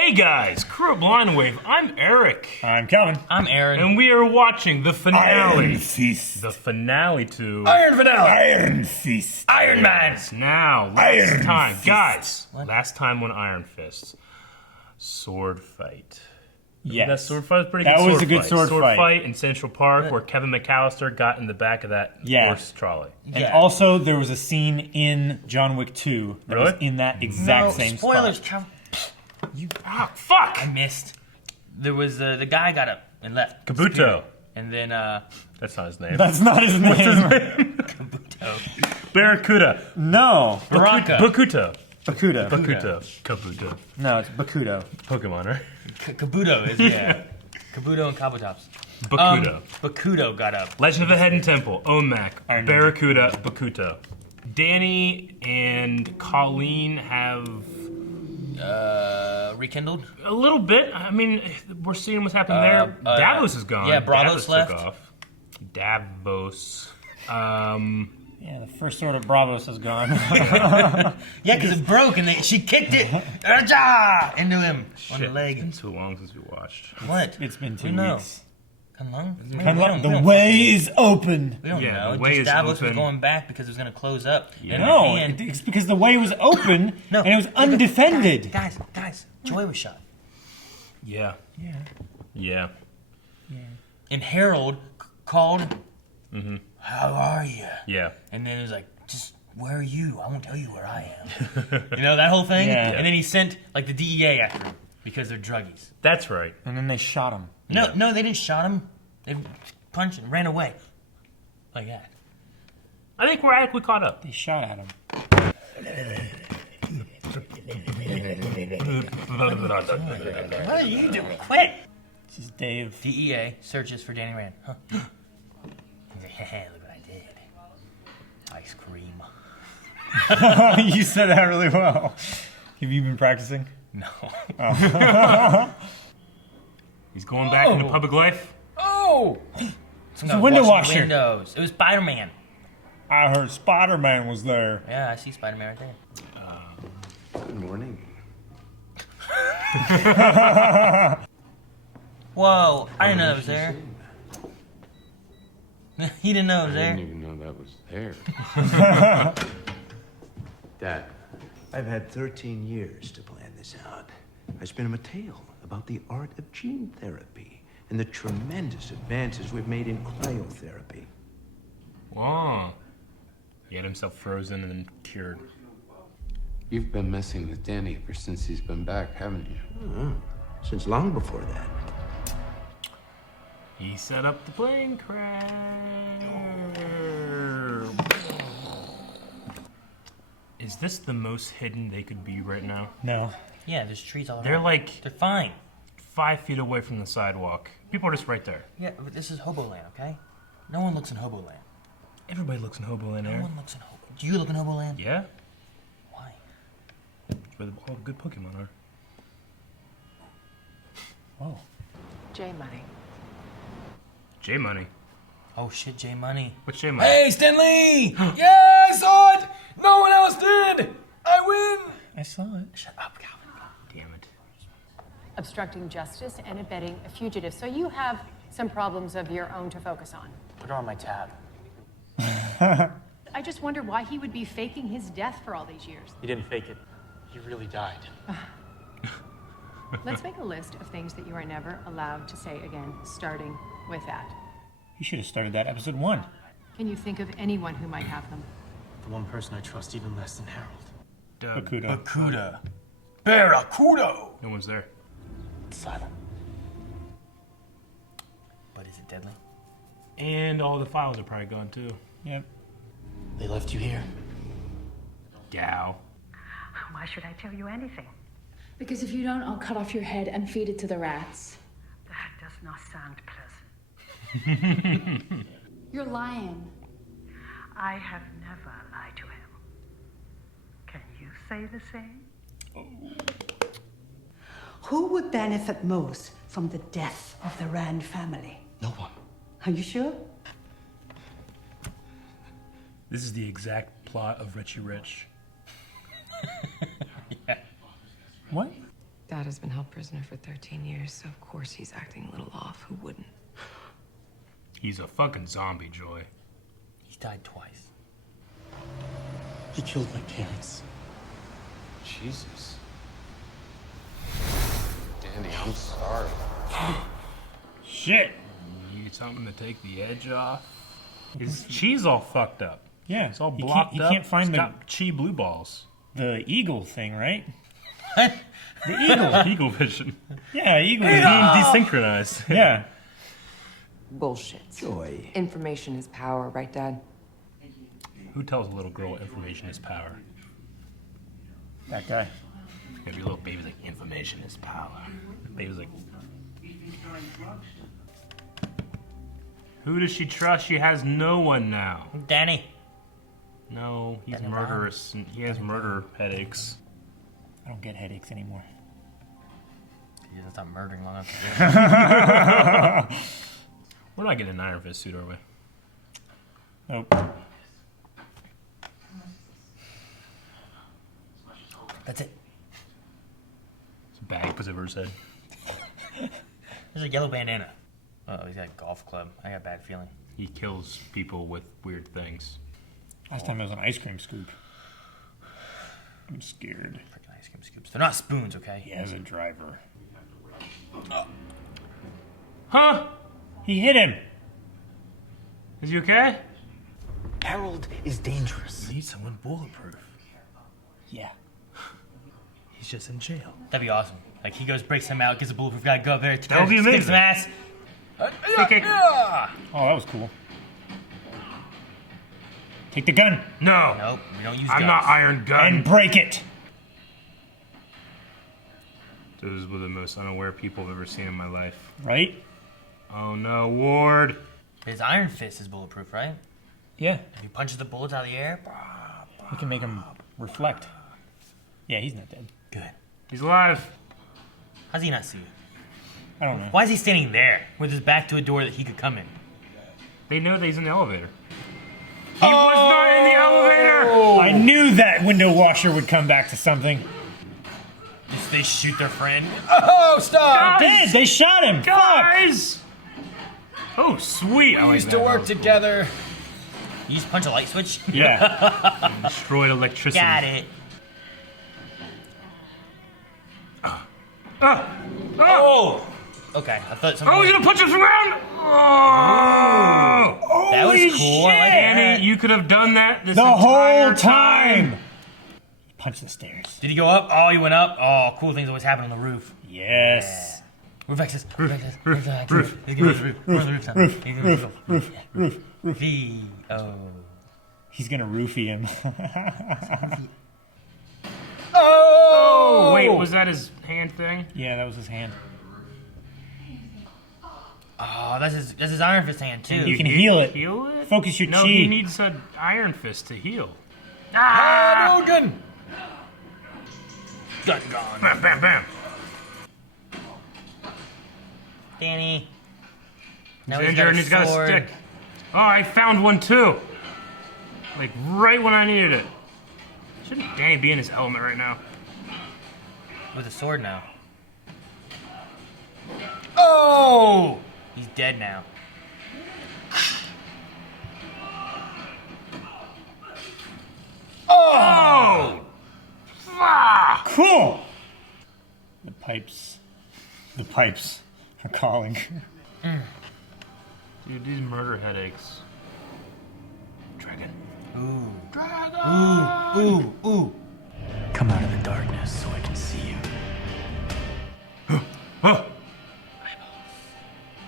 Hey guys, Crew of Blind Wave, I'm Eric. I'm Calvin. I'm Aaron. And we are watching the finale. Iron Fist. The finale to Iron Finale. Iron Fist. Iron Man. Yes, now, last Iron time. Fist. Guys, What? last time on Iron Fist. Sword fight. Yes. That sword fight was pretty That good. was a good sword Sword fight. fight in Central Park where Kevin McAllister got in the back of that horse trolley. And Yeah. also, there was a scene in John Wick 2 that was Really? in that exact same spoilers. spot. Fuck! I missed. There was the guy got up and left. Kabuto. Disappeared. And then That's not his name. That's not his name. Kabuto. Barracuda. No. Baraka. Bakuto. Bakuda. Bakuto. Kabuto. No, it's Bakudo. Pokemon, right? Kabuto is Kabuto and Kabutops. Bakudo. Bakudo got up. Legend of the Hidden Temple, Omak, Iron Barracuda, Bakuto. Danny and Colleen have Rekindled. a little bit. I mean, we're seeing what's happening there. Davos is gone. yeah, Bravos Davos left. Took off. Davos. Yeah, the first sword of Bravos is gone. Yeah, because it broke and she kicked it into him on the Shit, leg. It's been too long since we watched. What? It's been 2 We know. weeks. The way is open. We don't Yeah, know. the way Just is Davos open. was going back because it was going to close up. Yeah. And No, at the end- it's because the way was open No. and it was undefended. Guys, Joy was shot. Yeah. Yeah. Yeah. And Harold called, how are you? Yeah. And then it was like, just, where are you? I won't tell you where I am. You know, that whole thing? Yeah. And then he sent, like, the DEA after him because they're druggies. That's right. And then they shot him. No, they didn't shot him. They punched and ran away. Like that. I think we're adequately caught up. They shot at him. What are you doing? Quit! This is Dave. DEA searches for Danny Rand. Huh? He's like, hey, look what I did. Ice cream. You said that really well. Have you been practicing? No. He's going back into Oh. public life. Oh! It's a window washer. Windows. It was Spider-Man. I heard Spider-Man was there. Yeah, I see Spider-Man right there. Good morning. Whoa, I didn't know that was there. He didn't know it was I didn't there. even know that was there. Dad, I've had 13 years to plan this out. I spin him a tale about the art of gene therapy and the tremendous advances we've made in cryotherapy. Whoa. He had himself frozen and then cured. You've been messing with Danny ever since he's been back, haven't you? Since long before that. He set up the plane crash. Is this the most hidden they could be right now? No. Yeah, there's trees all around. They're like They're fine. 5 feet away from the sidewalk. People are just right there. Yeah, but this is Hobo Land, okay? No one looks in Hobo Land. Everybody looks in Hobo Land No there. one looks in Hobo. Do you look in Hobo Land? Yeah? Why? Where all the good Pokemon are. Oh. J Money. J-Money. Oh shit, J Money. What's J-Money? Hey, Stanley! Yeah, I saw it! No one else did! I win! I saw it. Shut up, Calvin. Damn it. Obstructing justice and abetting a fugitive. So you have some problems of your own to focus on. Put her on my tab. I just wonder why he would be faking his death for all these years. He didn't fake it. He really died. Let's make a list of things that you are never allowed to say again, starting with that. You should have started that episode 1. Can you think of anyone who might have them? The one person I trust even less than Harold. Doug. Bakudo. Barracuda. Barracuda! No one's there. Silent. But is it deadly? And all the files are probably gone too. Yep. They left you here. Dow. Why should I tell you anything? Because if you don't, I'll cut off your head and feed it to the rats. That does not sound pleasant. You're lying. I have never lied to him. Can you say the same? Who would benefit most from the death of the Rand family? No one. Are you sure? This is the exact plot of Richie Rich. What? Dad has been held prisoner for 13 years, so of course he's acting a little off. Who wouldn't? He's a fucking zombie, Joy. He's died twice. He killed my parents. Jesus. Danny, I'm sorry. Shit. You need something to take the edge off? His cheese all fucked up. Yeah. It's all He blocked can't, up. He can't find It's got chi blue balls. the eagle thing, right? What? The eagle. Eagle vision. Yeah, eagle. He's vision. being desynchronized. Yeah. Bullshit. Joy. Information is power, right, Dad? Who tells a little girl information is power? That guy. Every little baby's like, information is power. The baby's like, who does she trust? She has no one now. Danny. No, he's Danny murderous. And he has murder headaches. I don't get headaches anymore. He doesn't stop murdering long enough to do. We're not getting an Iron Fist suit, are we? Nope. That's it. His bag puts over his head. There's a yellow bandana. Oh, he's got a golf club. I got a bad feeling. He kills people with weird things. Last time it was an ice cream scoop. I'm scared. Freaking ice cream scoops. They're not spoons, okay? He has a driver. Huh? He hit him. Is he okay? Harold is dangerous. We need someone bulletproof. Yeah. He's just in jail. That'd be awesome. Like, he goes, breaks him out, gets a bulletproof guy, go up there, That would be kicks amazing. some ass. Okay. Oh, that was cool. Take the gun No. Nope, we don't use I'm guns. not Iron Gun. and break it. Those were the most unaware people I've ever seen in my life. Right? Oh no, Ward. His Iron Fist is bulletproof, right? Yeah. If he punches the bullets out of the air, We can make him reflect. Yeah, he's not dead. good. He's alive. How's he not see you? I don't know. Why is he standing there with his back to a door that he could come in? They know that he's in the elevator. He was not in the elevator! I knew that window washer would come back to something. Just they shoot their friend. Oh, stop! Did they shot him? Guys! Oh, sweet. I We like used that. to work together. You just punch a light switch? Fuck. Yeah. Destroyed electricity. Got it. Oh! Okay, I thought something. Oh, he's gonna punch us around! Oh! That was cool. I like Annie, that. you could have done that this The entire whole time. Punch the stairs. Did he go up? Oh, he went up. Oh, cool things always happen on the roof. Yes. Roof access. Roof access. Roof access. Roof. He's gonna roof. We're on the roof now. Roof. He's gonna Roof. Roof. Roof. V. Oh. He's gonna roofie him. Oh! Wait, was that his hand thing? Yeah, that was his hand. Oh, that's his Iron Fist hand too. You can heal it. Heal it? Focus your no, chi. he needs an Iron Fist to heal. Hadouken! Gun gone. Bam, bam, bam. Danny. Now He's injured and he's got a sword. stick. Oh, I found one too. Like right when I needed it. Shouldn't Danny be in his element right now? With a sword now. Oh! He's dead now. Oh! Fuck! Cool. The pipes are calling. Dude, these murder headaches. Dragon. Ooh. Dragon! Ooh. Ooh. Come out of the darkness so I can see you. Oh!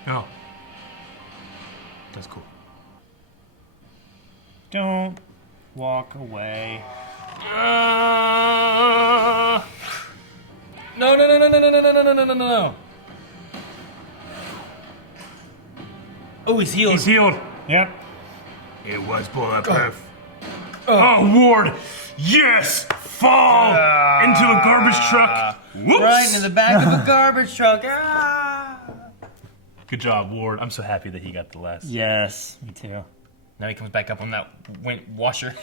Oh. That's cool. Don't walk away. No. Oh, he's healed. He's healed. Yep. It was bulletproof. Oh, Ward! Yes! Fall into a garbage truck. Whoops! Right into the back of a garbage truck. Good job, Ward. I'm so happy that he got the last. Yes, me too. Now he comes back up on that window washer.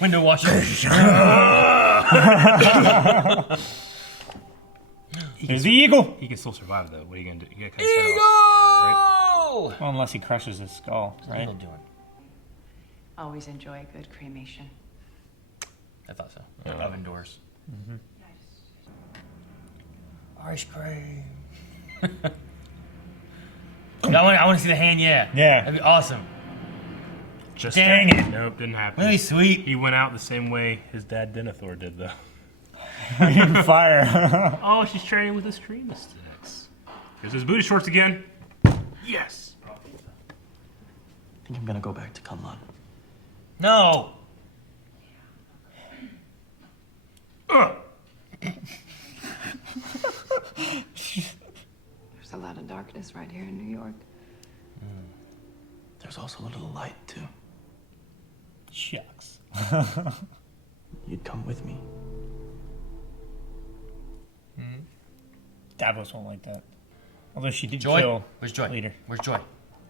There's the eagle. He can still survive though. What are you gonna do? You gotta cut Eagle! his head off, right? Well, unless he crushes his skull, What's right? Eagle doing? Always enjoy a good cremation. I thought so. Like oven doors. Ice cream. I want to see the hand. Yeah. Yeah. That'd be awesome. Just Dang it. Nope, didn't happen. Really sweet. He went out the same way his dad Denethor did, though. In fire. Oh, she's training with his stream sticks. Here's his booty shorts again. Yes. I think I'm gonna go back to Kunlun. No. There's a lot of darkness right here in New York. There's also a little light, too. Shucks. You'd come with me. Davos won't like that. Although she did Joy? kill Where's Joy? Leader. Where's Joy?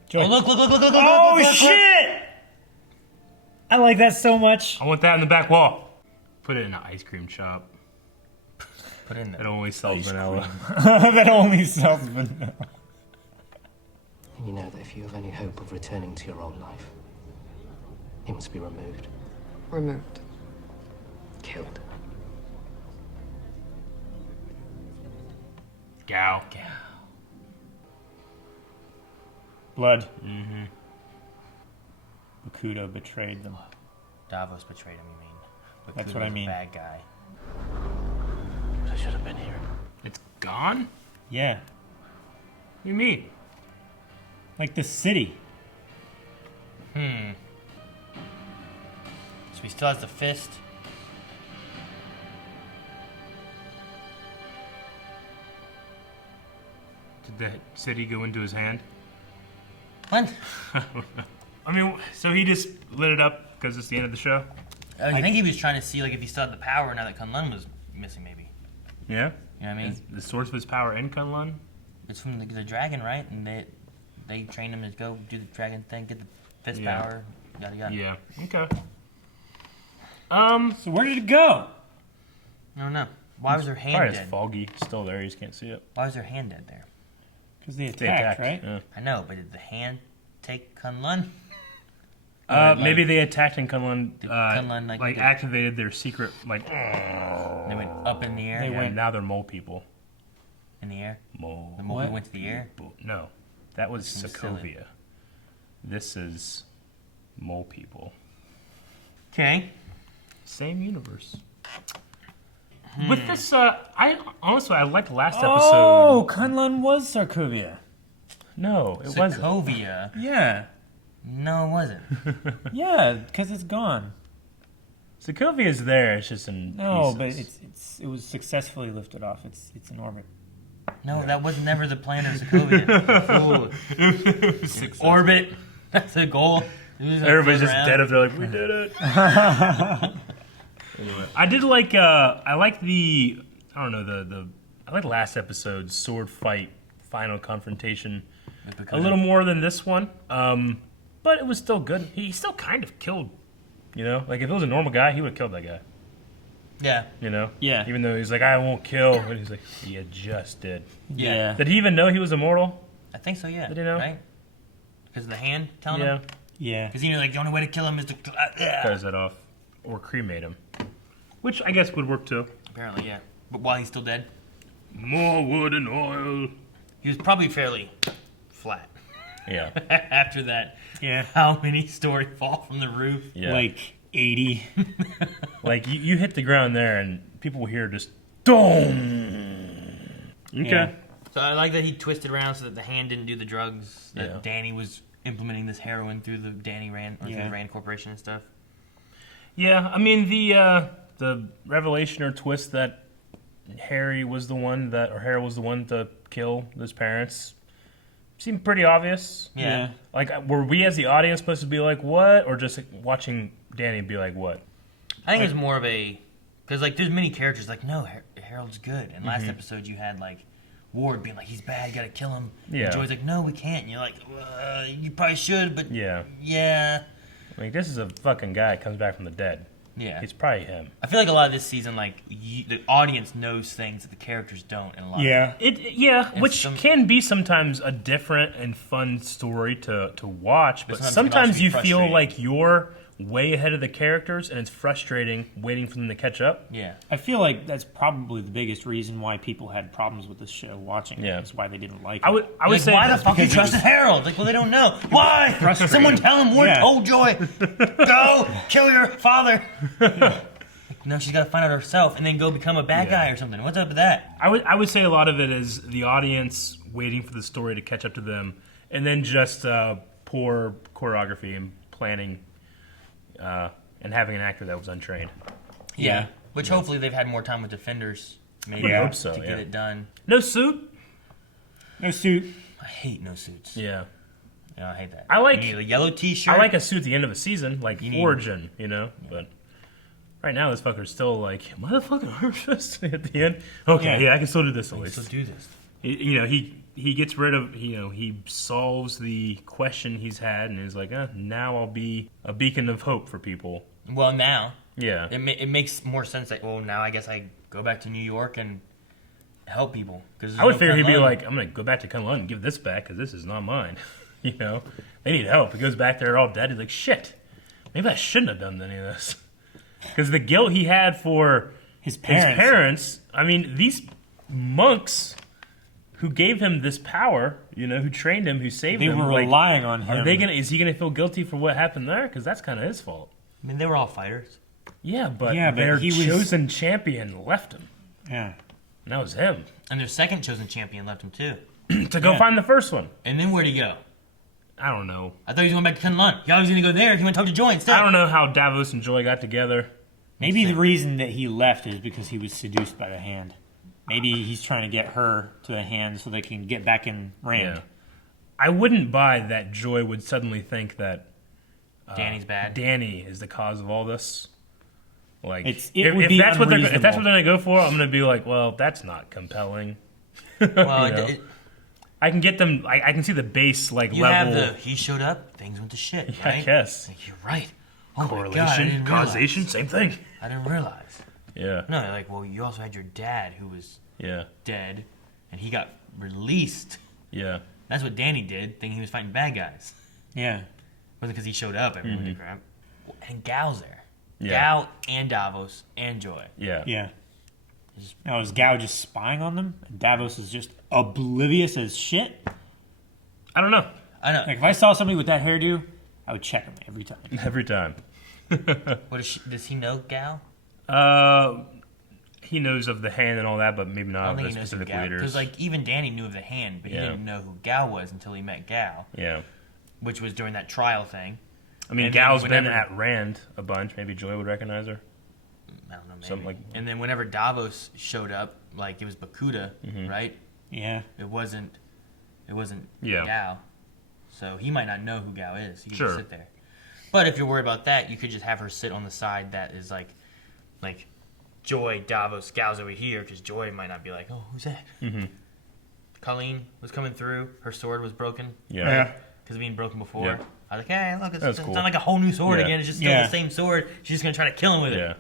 Joy. Oh, look. Oh, look, shit! I like that so much. I want that in the back wall. Put it in an ice cream shop. Put it in It there. only sells vanilla. That only sells vanilla. You know that if you have any hope of returning to your old life, he must be removed. Removed. Killed. Gow. Blood. Bakudo betrayed them. Davos betrayed him, you mean? But That's Kudo's what I a mean. Bad guy. I should have been here. It's gone? Yeah. What do you mean? Like the city. So he still has the fist. Did the city go into his hand? What? I mean, so he just lit it up because it's the end of the show? I think he was trying to see like if he still had the power now that Kunlun was missing, maybe. Yeah? You know what I mean? Is the source of his power in Kunlun? It's from the dragon, right? And they trained him to go do the dragon thing, get the fist Yeah. power, yada yada. Yeah. Okay. So where did it go? I don't know. Why was their hand Probably dead? it's foggy. Still there. You just can't see it. Why was their hand dead there? Because they They attacked, attacked, right? yeah. I know, but did the hand take Kunlun? Maybe they attacked in Kunlun, Kunlun, like activated their secret, like. They went up in the air. They Yeah, went- now they're mole people. In the air. Mole. The mole went to the air. No, that was From Sicily. Sokovia. This is mole people. Okay. Same universe. With this, I honestly I liked last episode. Oh, Kunlun was Sarkovia. No, it wasn't. Sokovia. Yeah. No, it wasn't. Yeah, because it's gone. Sokovia's there. It's just in No, pieces. but it was successfully lifted off. It's in orbit. No, that was never the plan of Sokovia. Orbit. That's the goal. Everybody's just dead up there, like we did it. Anyway, I did like. I like the. I don't know the. I like last episode's sword fight final confrontation a little more than this one. But it was still good. He still kind of killed. You know, like if it was a normal guy, he would have killed that guy. Yeah. You know. Yeah. Even though he's like, I won't kill, and he's like, you just did. Yeah. Did he even know he was immortal? I think so, yeah. Did he know? Right? Because of the hand telling Yeah. him? Yeah. Because he knew, like, the only way to kill him is to... Cut his head off, or cremate him, which I guess would work too. Apparently, yeah. But while he's still dead? More wood and oil. He was probably fairly flat. Yeah. After that. Yeah. How many stories fall from the roof? Yeah. Like 80. Like you hit the ground there, and people will hear just boom. Okay. Yeah. So I like that he twisted around so that the hand didn't do the drugs. That Yeah. Danny was implementing this heroin through the Danny Rand, or through the Rand Corporation and stuff. Yeah, I mean the revelation or twist that Harry was the one to kill his parents seemed pretty obvious. Yeah. Like, were we as the audience supposed to be like, what? Or just like, watching Danny be like, what? I think it was more of a... Because, like, there's many characters like, no, Harold's good. And last episode you had, like, Ward being like, he's bad, you gotta kill him. Yeah. And Joy's like, no, we can't. And you're like, you probably should, but... Yeah. Yeah. Like, this is a fucking guy that comes back from the dead. Yeah. It's probably him. I feel like a lot of this season, like the audience knows things that the characters don't. In a lot. Of which can be sometimes a different and fun story to watch, but sometimes you feel like you're way ahead of the characters, and it's frustrating waiting for them to catch up. Yeah, I feel like that's probably the biggest reason why people had problems with this show watching it. Is why they didn't like it. I would say, why the fuck you trusted Harold? Like, well, they don't know. Why? Someone tell him Ward told Joy, go kill your father. No, she's got to find out herself and then go become a bad guy or something. What's up with that? I would say a lot of it is the audience waiting for the story to catch up to them, and then just poor choreography and planning. And having an actor that was untrained. Yeah. Which hopefully they've had more time with Defenders, maybe, I hope so, to get it done. No suit? No suit. I hate no suits. Yeah. I hate that. I like you need a yellow T-shirt. I like a suit at the end of a season, like Origin, But right now, this fucker's still like, motherfucking Iron Fist at the end. Okay, I can still do this at least. I can still do this. He gets rid of, he solves the question he's had, and is like, now I'll be a beacon of hope for people. Well, now. Yeah. It makes more sense that, now I guess I go back to New York and help people. I would figure he'd be like, I'm going to go back to Kunlun and give this back, because this is not mine. They need help. He goes back there, all dead. He's like, shit, maybe I shouldn't have done any of this. Because the guilt he had for his parents, I mean, these monks who gave him this power, who trained him, who saved him. They were relying on him. Is he gonna feel guilty for what happened there? Because that's kind of his fault. I mean, they were all fighters. Yeah, but their chosen champion left him. Yeah. And that was him. And their second chosen champion left him, too. To go find the first one. And then where'd he go? I don't know. I thought he was going back to Kunlun. He was going to go there. He went to talk to Joy instead. I don't know how Davos and Joy got together. Maybe the reason that he left is because he was seduced by the Hand. Maybe he's trying to get her to the Hand so they can get back in Rand. Yeah. I wouldn't buy that Joy would suddenly think that Danny's bad. Danny is the cause of all this. Like, if that's what they're gonna go for, I'm gonna be like, well, that's not compelling. Well, I can get them. I can see the base level. He showed up, things went to shit. Yeah, right? I guess. Like, you're right. Oh correlation, causation, same thing. I didn't realize. Yeah. No, you also had your dad who was dead, and he got released. Yeah. That's what Danny did, thinking he was fighting bad guys. Yeah. It wasn't because he showed up, everyone did crap. And Gal's there. Yeah. Gal and Davos and Joy. Yeah. Yeah. Now, is Gal just spying on them? And Davos is just oblivious as shit? I don't know. I know. Like, if I saw somebody with that hairdo, I would check him every time. Every time. Does he know Gal? He knows of the Hand and all that, but maybe not of the specific leaders. Because like even Danny knew of the Hand, but he didn't know who Gal was until he met Gal. Yeah. Which was during that trial thing. I mean, Gal's been at Rand a bunch. Maybe Joy would recognize her. I don't know, maybe. Something like. And then whenever Davos showed up, like it was Bakuda, right? Yeah. It wasn't Gal. So he might not know who Gal is. He could just sit there. But if you're worried about that, you could just have her sit on the side that is like Joy, Davos, Gal's over here, because Joy might not be like, oh, who's that? Mm-hmm. Colleen was coming through. Her sword was broken. Yeah. Because of being broken before. Yeah. I was like, hey, look, it's cool. not like a whole new sword again. It's just still the same sword. She's just going to try to kill him with it.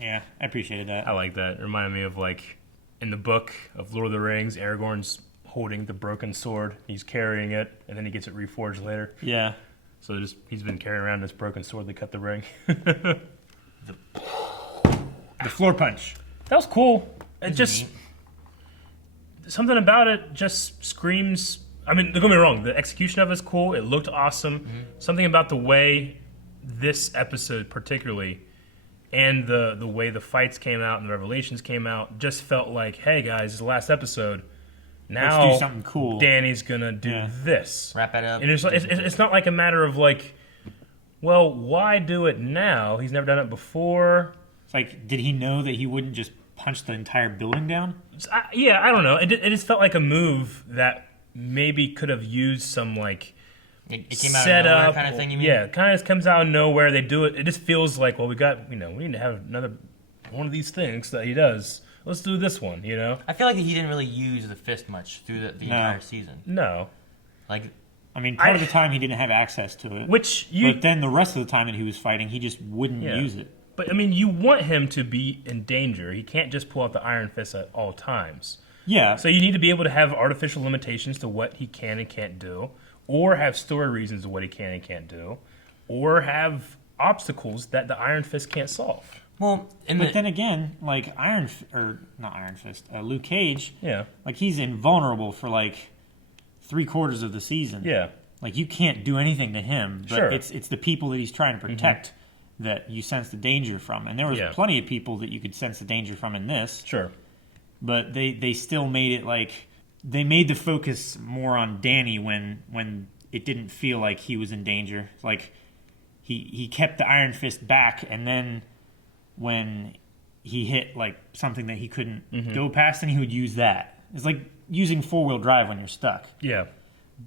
Yeah, I appreciated that. I like that. It reminded me of, like, in the book of Lord of the Rings, Aragorn's holding the broken sword. He's carrying it, and then he gets it reforged later. Yeah. So he's been carrying around this broken sword that cut the ring. The floor punch. That was cool. It just... Something about it just screams... I mean, don't get me wrong. The execution of it is cool. It looked awesome. Mm-hmm. Something about the way this episode particularly and the way the fights came out and the revelations came out just felt like, hey, guys, this is the last episode. Now let's do something cool. Danny's going to do this. Wrap it up. And it's not like a matter of like, well, why do it now? He's never done it before. It's like, did he know that he wouldn't just punch the entire building down? I don't know. It just felt like a move that maybe could have used some like it came out of nowhere kind of thing. You mean? Yeah, it kind of just comes out of nowhere. They do it. It just feels like, well, we need to have another one of these things that he does. Let's do this one. I feel like he didn't really use the fist much through the entire season. No. Like, I mean, part of the time he didn't have access to it. But then the rest of the time that he was fighting, he just wouldn't use it. But I mean, you want him to be in danger. He can't just pull out the Iron Fist at all times. Yeah. So you need to be able to have artificial limitations to what he can and can't do, or have story reasons of what he can and can't do, or have obstacles that the Iron Fist can't solve. Well, but then again, like Luke Cage, like he's invulnerable for like 3/4 of the season. Yeah. Like you can't do anything to him, but Sure. it's the people that he's trying to protect that you sense the danger from. And there was plenty of people that you could sense the danger from in this. Sure. But they still made it like they made the focus more on Danny when it didn't feel like he was in danger. Like he kept the Iron Fist back, and then when he hit like something that he couldn't go past, and he would use that. It's like using 4-wheel drive when you're stuck. Yeah.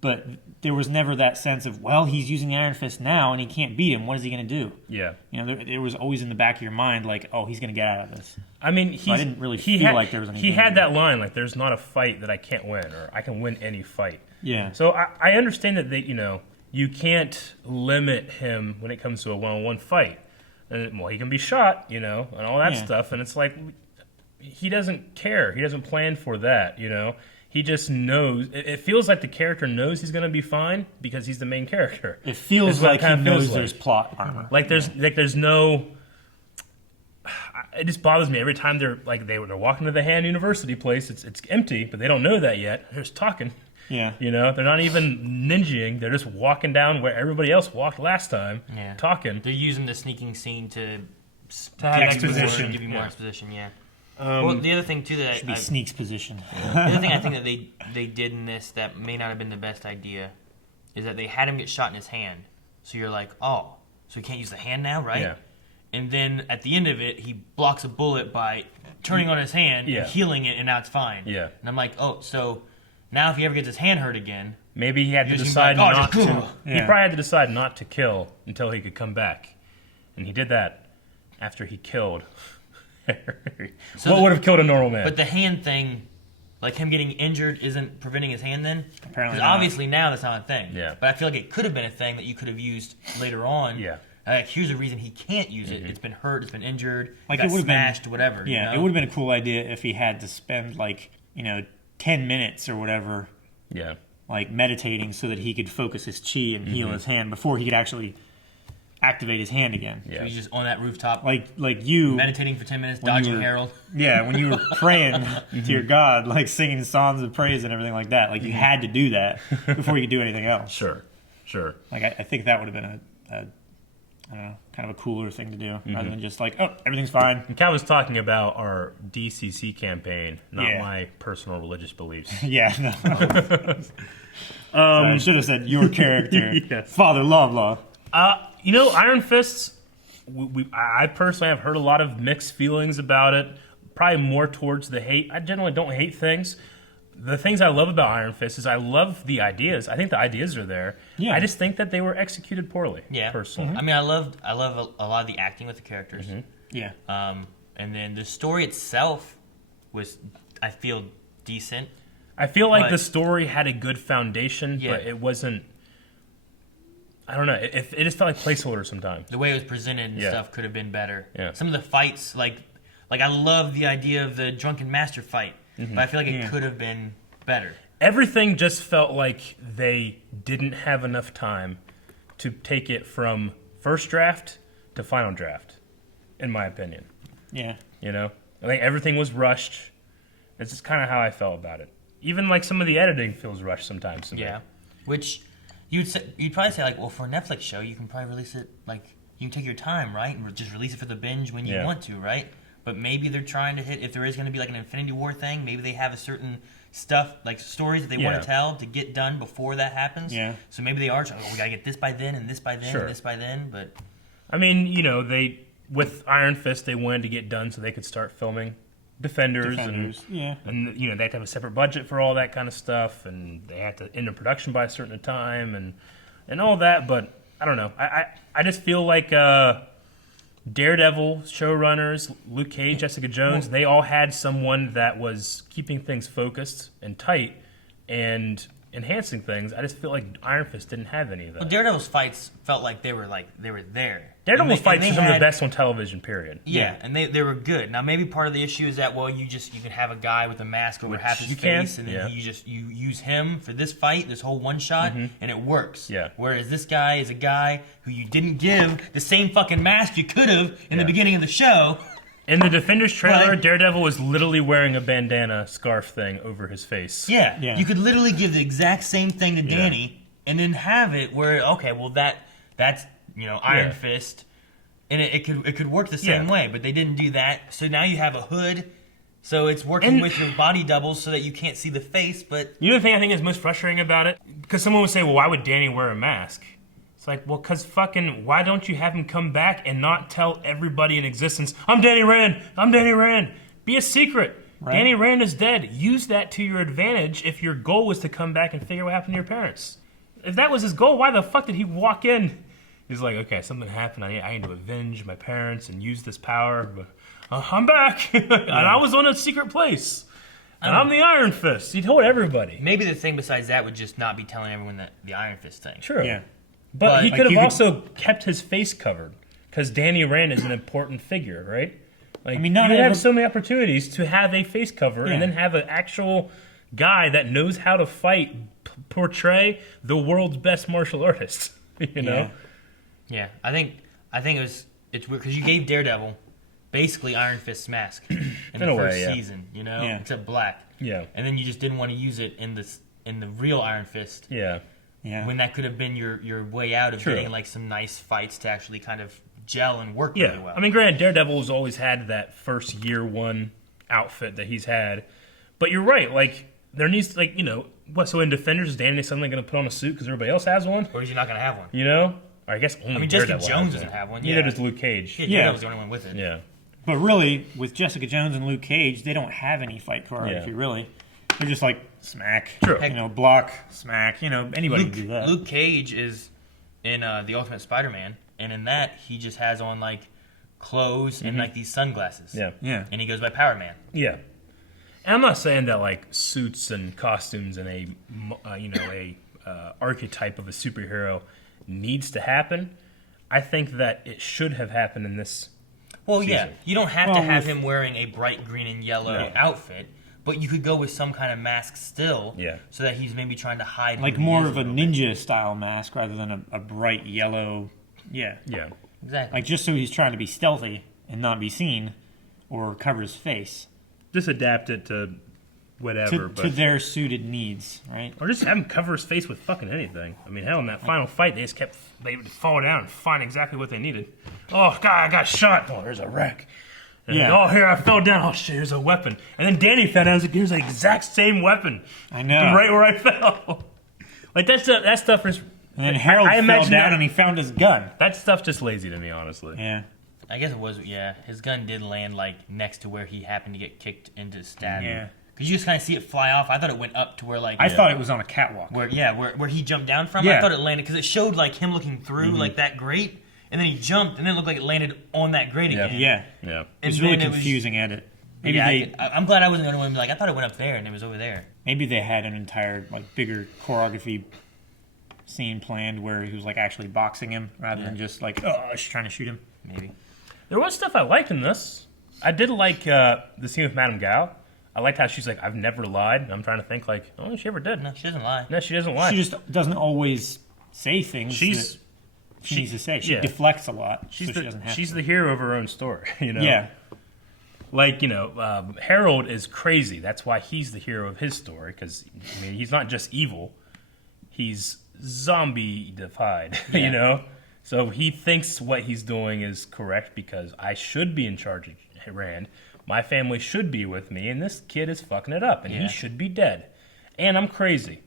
But there was never that sense of, well, he's using the Iron Fist now and he can't beat him. What is he going to do? Yeah. You know, there was always in the back of your mind, like, oh, he's going to get out of this. I mean, I didn't really feel like there was any He danger. had that line, like, there's not a fight that I can't win, or I can win any fight. Yeah. So I understand that you can't limit him when it comes to a one-on-one fight. And, well, he can be shot, and all that stuff. And it's like, he doesn't care. He doesn't plan for that, He just knows. It feels like the character knows he's going to be fine because he's the main character. It feels like he knows there's plot armor. Like there's no. It just bothers me every time they're walking to the Hand University place. It's empty, but they don't know that yet. They're just talking. Yeah. They're not even ninjaing. They're just walking down where everybody else walked last time. Yeah. Talking. They're using the sneaking scene to have exposition. Give you more exposition. Yeah. Well, the other thing too that should be Sneak's position. The other thing I think that they did in this that may not have been the best idea is that they had him get shot in his hand. So you're like, oh, so he can't use the hand now, right? Yeah. And then at the end of it, he blocks a bullet by turning on his hand and healing it, and now it's fine. Yeah. And I'm like, oh, so now if he ever gets his hand hurt again, maybe he had to decide not to. He probably had to decide not to kill until he could come back, and he did that after he killed. What would have killed a normal man? But the hand thing, like him getting injured, isn't preventing his hand then? Apparently Because not. obviously now that's not a thing. Yeah. But I feel like it could have been a thing that you could have used later on. Yeah. Here's a reason he can't use it. It's been hurt, it's been injured, Like got it would have smashed, been, whatever. Yeah, it would have been a cool idea if he had to spend 10 minutes or whatever. Yeah. Like meditating so that he could focus his chi and heal his hand before he could actually activate his hand again. So he's just on that rooftop, like you meditating for 10 minutes, dodging Harold. Yeah, when you were praying to your God, like singing songs of praise and everything like that, like you had to do that before you could do anything else. Sure. Like I think that would have been a I don't know, kind of a cooler thing to do rather than just like, oh, everything's fine. And Cal was talking about our DCC campaign, not my personal religious beliefs. Yeah, no. I should have said your character, Father Loblaw. Iron Fists, I personally have heard a lot of mixed feelings about it, probably more towards the hate. I generally don't hate things. The things I love about Iron Fist is I love the ideas. I think the ideas are there. Yeah. I just think that they were executed poorly, personally. I mean, I love a lot of the acting with the characters. Yeah. And then the story itself was, I feel, decent. I feel like the story had a good foundation, but it wasn't... I don't know. It just felt like placeholder sometimes. The way it was presented and stuff could have been better. Yeah. Some of the fights, like I love the idea of the drunken master fight, but I feel like it could have been better. Everything just felt like they didn't have enough time to take it from first draft to final draft, in my opinion. Yeah. I think everything was rushed. It's just kind of how I felt about it. Even like some of the editing feels rushed sometimes to me. Yeah. Which you'd probably say, like, well, for a Netflix show, you can probably release it, like, you can take your time, right? And just release it for the binge when you want to, right? But maybe they're trying to hit, if there is going to be like an Infinity War thing, maybe they have a certain stuff, like stories that they want to tell to get done before that happens. Yeah. So maybe they are trying, we got to get this by then, and this by then, and this by then, but... I mean, with Iron Fist, they wanted to get done so they could start filming Defenders. And they have to have a separate budget for all that kind of stuff, and they have to end the production by a certain time, and all that, but I don't know. I just feel like... Daredevil, showrunners, Luke Cage, Jessica Jones, they all had someone that was keeping things focused and tight, and enhancing things. I just feel like Iron Fist didn't have any of that. Well, Daredevil's fights felt like they were there. Daredevil's fights are some of the best on television. Period. Yeah, and they were good. Now maybe part of the issue is that you can have a guy with a mask over half his face, and then you use him for this fight, this whole one shot, and it works. Yeah. Whereas this guy is a guy who you didn't give the same fucking mask you could have in the beginning of the show. In the Defenders trailer, Daredevil was literally wearing a bandana scarf thing over his face. Yeah. You could literally give the exact same thing to Danny, and then have it where that's Iron Fist, and it could work the same way, but they didn't do that. So now you have a hood, so it's working with your body doubles so that you can't see the face. But you know the thing I think is most frustrating about it, because someone would say, "Well, why would Danny wear a mask?" It's like, well, because why don't you have him come back and not tell everybody in existence, I'm Danny Rand, I'm Danny Rand. Be a secret. Right. Danny Rand is dead. Use that to your advantage if your goal was to come back and figure out what happened to your parents. If that was his goal, why the fuck did he walk in? He's like, okay, something happened. I need to avenge my parents and use this power. But I'm back. And I was on a secret place. And I'm the Iron Fist. He told everybody. Maybe the thing besides that would just not be telling everyone the Iron Fist thing. True. Yeah. But he could have also kept his face covered, because Danny Rand is an important figure, right? Like, you have so many opportunities to have a face cover and then have an actual guy that knows how to fight portray the world's best martial artist. You know? Yeah, I think it's weird because you gave Daredevil basically Iron Fist's mask in the first season, except black. Yeah, and then you just didn't want to use it in the real Iron Fist. Yeah. When that could have been your way out of getting like some nice fights to actually kind of gel and work really well. I mean, granted, Daredevil's always had that first year one outfit that he's had, but you're right. Like there needs so in Defenders is Danny suddenly going to put on a suit because everybody else has one, or is he not going to have one? Or I guess only Jessica Daredevil Jones doesn't have one. Neither does Luke Cage. Yeah, Daredevil's the only one with it. Yeah, but really, with Jessica Jones and Luke Cage, they don't have any fight choreography. Really, they're just like smack, block, smack. Anybody can do that. Luke Cage is in the Ultimate Spider-Man, and in that he just has on like clothes and like these sunglasses. Yeah. And he goes by Power Man. Yeah. And I'm not saying that like suits and costumes and a archetype of a superhero needs to happen. I think that it should have happened in this. Well, season. You don't have to have him wearing a bright green and yellow outfit. But you could go with some kind of mask still, so that he's maybe trying to hide. Like more of a ninja-style mask rather than a bright yellow. Yeah. Exactly. Like just so he's trying to be stealthy and not be seen, or cover his face. Just adapt it to whatever. To their suited needs, right? Or just have him cover his face with fucking anything. I mean, hell, in that final fight, they would fall down and find exactly what they needed. Oh, God, I got shot. Oh, there's a wreck. And here I fell down. Oh shit, here's a weapon. And then Danny fell down. I was like, here's the exact same weapon. I know. Right where I fell. Like that stuff is. And then Harold fell down and he found his gun. That stuff's just lazy to me, honestly. Yeah. I guess it was. Yeah, his gun did land like next to where he happened to get kicked into stabbing. Yeah. Because you just kind of see it fly off. I thought it went up to where like. I thought it was on a catwalk. Where he jumped down from. I thought it landed because it showed like him looking through like that grate. And then he jumped, and then it looked like it landed on that grate again. Yeah. It was really confusing at it. Maybe I'm glad I wasn't the only one to be like, I thought it went up there, and it was over there. Maybe they had an entire, like, bigger choreography scene planned where he was, like, actually boxing him rather than just, like, just trying to shoot him. Maybe. There was stuff I liked in this. I did like the scene with Madame Gao. I liked how she's like, I've never lied. And I'm trying to think, like, oh, she ever did. No, she doesn't lie. No, she doesn't lie. She just doesn't always say things. She needs to say. She deflects a lot. She's she's the hero of her own story, Yeah. Like, Harold is crazy. That's why he's the hero of his story, because, I mean, he's not just evil. He's zombie-defied, So he thinks what he's doing is correct because I should be in charge of Rand. My family should be with me, and this kid is fucking it up, and he should be dead. And I'm crazy,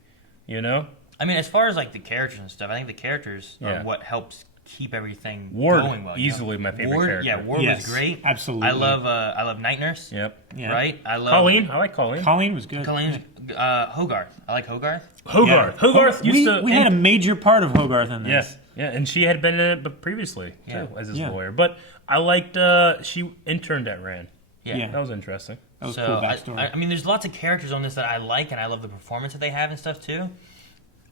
I mean, as far as like the characters and stuff, I think the characters are what helps keep everything going well. Easily my favorite character. Yeah, Ward was great. Absolutely. I love Night Nurse. Yep. Yeah. Right. I love Colleen. I like Colleen. Colleen was good. Colleen's Hogarth. I like Hogarth. Hogarth used to. We had a major part of Hogarth in this. Yeah, and she had been in it previously too as his lawyer. But I liked she interned at Rand. Yeah, that was interesting. That was cool backstory. I mean, there's lots of characters on this that I like, and I love the performance that they have and stuff too.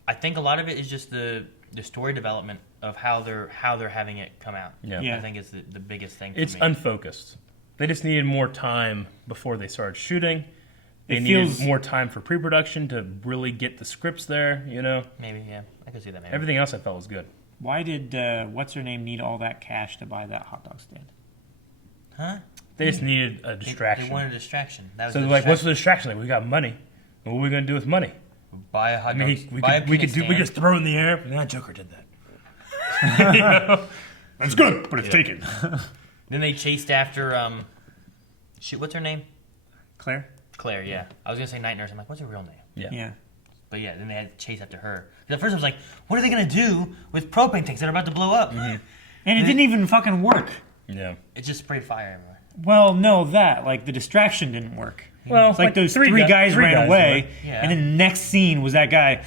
I think a lot of it is just the story development of how they're having it come out. Yeah. I think it's the biggest thing for It's me. unfocused. They just needed more time before they started shooting. They needed more time for pre-production to really get the scripts there, you know? Maybe, yeah. I could see that maybe. Everything else I felt was good. Why did what's-her-name need all that cash to buy that hot dog stand? Huh? They just needed a distraction. They wanted a distraction. That was so the like, what's the distraction? Like, we got money. What are we going to do with money? Buy a hot dog. We could just throw it in the air. Nah, Joker did that. You know? That's good, but it's taken. Then they chased after shoot, what's her name? Claire, yeah. I was gonna say Night Nurse. I'm like, what's her real name? Yeah. But yeah, then they had to chase after her. At first I was like, what are they gonna do with propane tanks that are about to blow up? And it didn't even fucking work. Yeah. It just sprayed fire everywhere. Well, no, the distraction didn't work. Well, it's like those three guys ran away, Yeah. and then the next scene was that guy.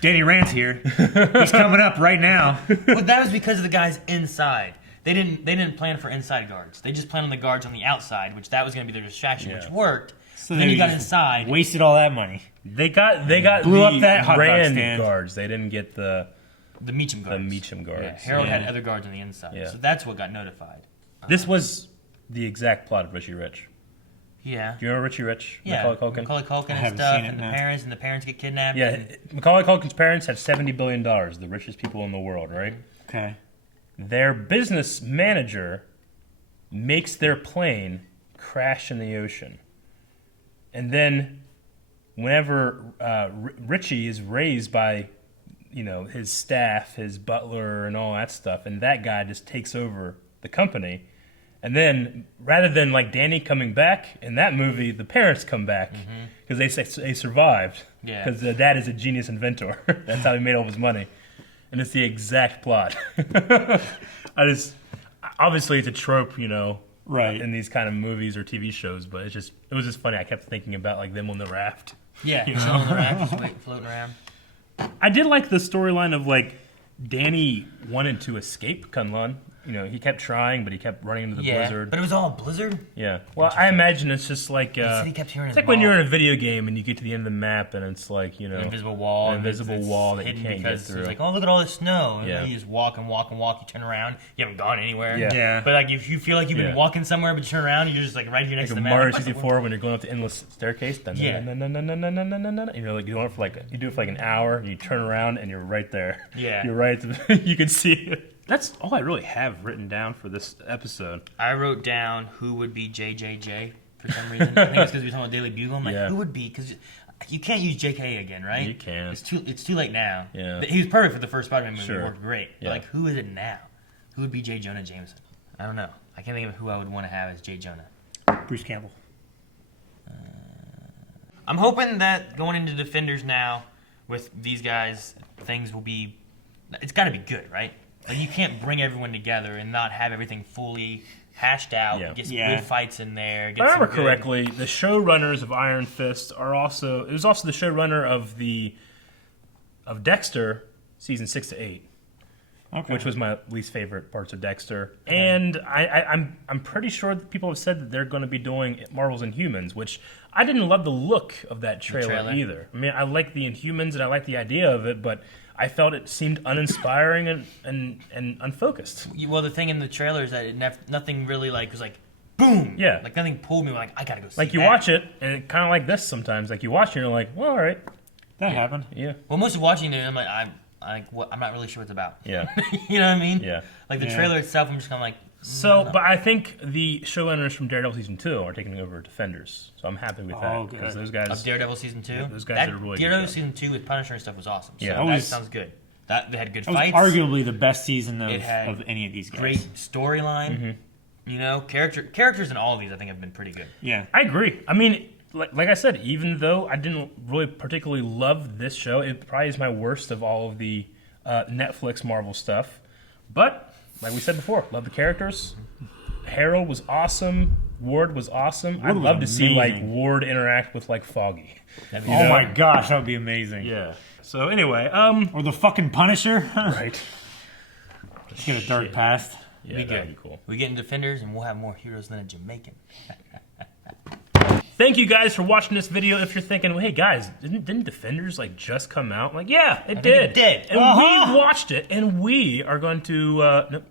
Danny Rand's here. He's coming up right now. Well, that was because of the guys inside. They didn't plan for inside guards. They just planned on the guards on the outside, which that was going to be their distraction, which worked. So then you got inside, wasted all that money. They got blew the up that hot dog Rand stand. guards. They didn't get the Meacham guards. The Meacham guards. Yeah, Harold had other guards on the inside, Yeah. so that's what got notified. This was the exact plot of Richie Rich. Yeah. Do you remember Richie Rich? Yeah. Macaulay Culkin and stuff, and the parents get kidnapped. Yeah, and Macaulay Culkin's parents have $70 billion, the richest people in the world, right? Okay. Their business manager makes their plane crash in the ocean. And then whenever Richie is raised by, his staff, his butler and all that stuff, and that guy just takes over the company. And then rather than like Danny coming back in that movie, the parents come back because they survived. Yeah. Because the dad is a genius inventor. That's how he made all of his money. And it's the exact plot. Obviously it's a trope, right, in these kind of movies or TV shows, but it was just funny. I kept thinking about like them on the raft. Yeah, chilling on the raft, just floating around. I did like the storyline of like Danny wanted to escape Kunlun. He kept trying, but he kept running into the blizzard. But it was all blizzard? Yeah. Well, I imagine it's just like... He kept hearing it's like when you're in a video game and you get to the end of the map and it's like, an invisible wall. An invisible wall that you hidden can't get because through. It's like, oh, look at all this snow. And Yeah. then you just walk and walk and walk. You turn around. You haven't gone anywhere. Yeah. But like if you feel like you've been walking somewhere, but you turn around, you're just like right here next to the map. Mario Like, 64 when you're going up the endless staircase. Like you do it for like an hour and you turn around and you're right there. Yeah. You're right. You can see it. That's all I really have written down for this episode. I wrote down who would be JJJ for some reason. I think it's because we were talking about Daily Bugle. I'm like, who would be? Because you can't use JK again, right? You can. It's too late now. Yeah. He was perfect for the first Spider-Man movie. Sure. It worked great. Yeah. But like, who is it now? Who would be J. Jonah Jameson? I don't know. I can't think of who I would want to have as J. Jonah. Bruce Campbell. I'm hoping that going into Defenders now with these guys, things will be... It's got to be good, right? Like you can't bring everyone together and not have everything fully hashed out. Yeah. Get some good fights in there. If I remember correctly, the showrunners of Iron Fist are also... It was also the showrunner of Dexter, season 6 to 8. Okay. Which was my least favorite parts of Dexter. And I'm pretty sure that people have said that they're going to be doing Marvel's Inhumans, which I didn't love the look of that trailer either. I mean, I like the Inhumans and I like the idea of it, but I felt it seemed uninspiring and unfocused. Well, the thing in the trailer is that nothing really was like, boom! Yeah. Like nothing pulled me like, I gotta go see Like you that. watch it, and it kind of like this sometimes. Like you watch it and you're like, well, all right. That happened. Yeah. Well, most of watching it, I'm like, I'm not really sure what it's about. Yeah. You know what I mean? Yeah. Like the trailer itself, I'm just kind of like... So, but I think the showrunners from Daredevil Season 2 are taking over Defenders. So I'm happy with that. Because those guys... Of Daredevil Season 2? Yeah, those guys are really Daredevil good. Season 2 with Punisher and stuff was awesome. So Yeah. that sounds good. They had good That was fights. arguably the best season It had of any of these guys. Great storyline. Characters in all of these I think have been pretty good. Yeah. I agree. I mean, like I said, even though I didn't really particularly love this show, it probably is my worst of all of the Netflix Marvel stuff. But, like we said before, love the characters. Harold was awesome. Ward was awesome. I'd love to see Ward interact with Foggy. Oh my gosh, that would be amazing. Yeah. So anyway, or the fucking Punisher. Right. Just get a dark past. Yeah, be that'd good. be cool. We get in Defenders and we'll have more heroes than a Jamaican. Thank you guys for watching this video. If you're thinking, well, hey guys, didn't Defenders like just come out? Like, yeah, it did. It did. And we watched it, and we are going to. Nope.